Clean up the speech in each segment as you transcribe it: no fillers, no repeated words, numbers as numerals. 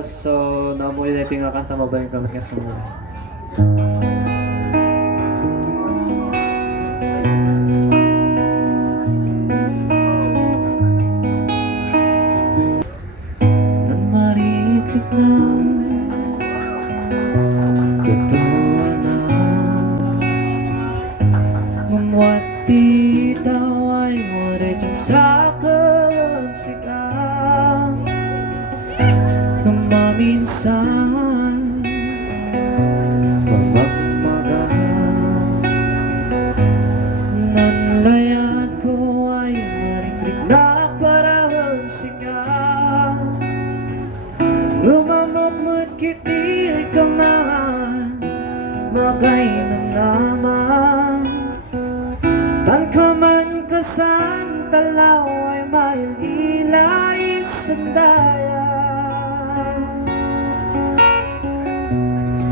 So naamoy na ito yung kanta mabaling kamit nga sa mula. Nan marikrik na totoo na mamwati daw ay wari dyan sa akin sigang minsan pamagmaga nanlayad ko ay marikrik na parang sigaw lumamamot kiti ikaw naman magay ng naman tan ka man kasan talaw ay mailila isandaya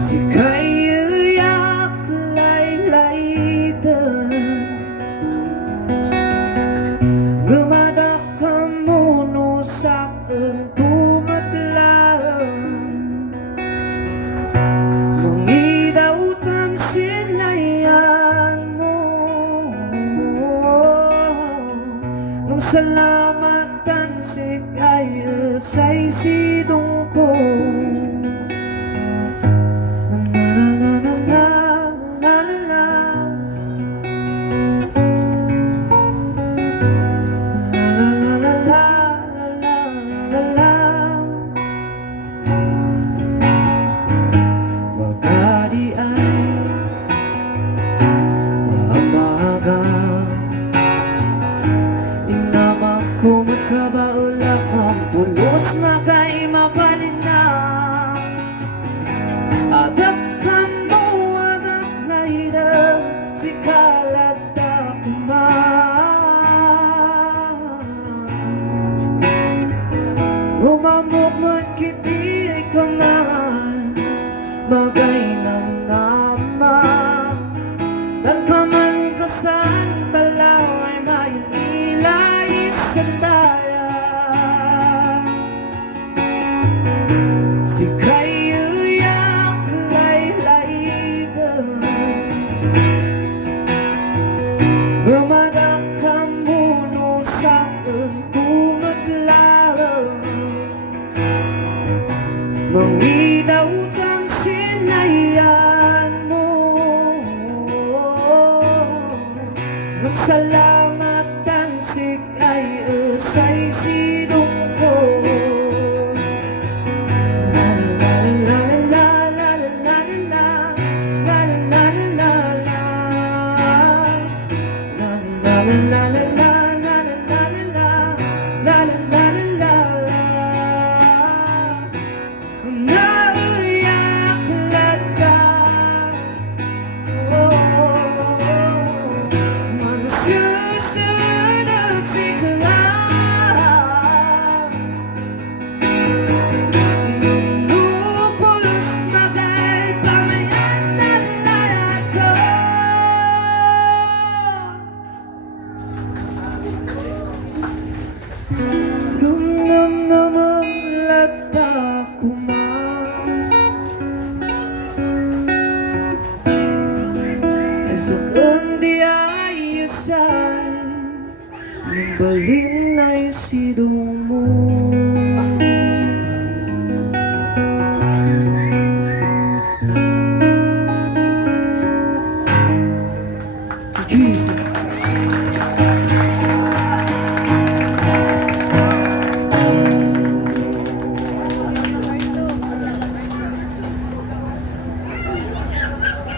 si kayak laylaydan gumadak ka muno sa akin tumatlang mangidaw tam silayan mo ng salamatan si kayak say sidong ko kumot ka ba ulap ng pulos magay mabalin na adak ka mo adak laidang si kalat akuman umamukmat kiti ikaw naman bagay ng naman dan ka man kasan talaw ay maililay sandaya si kayak laylaydan gumadak ka muno sa akin tumatlang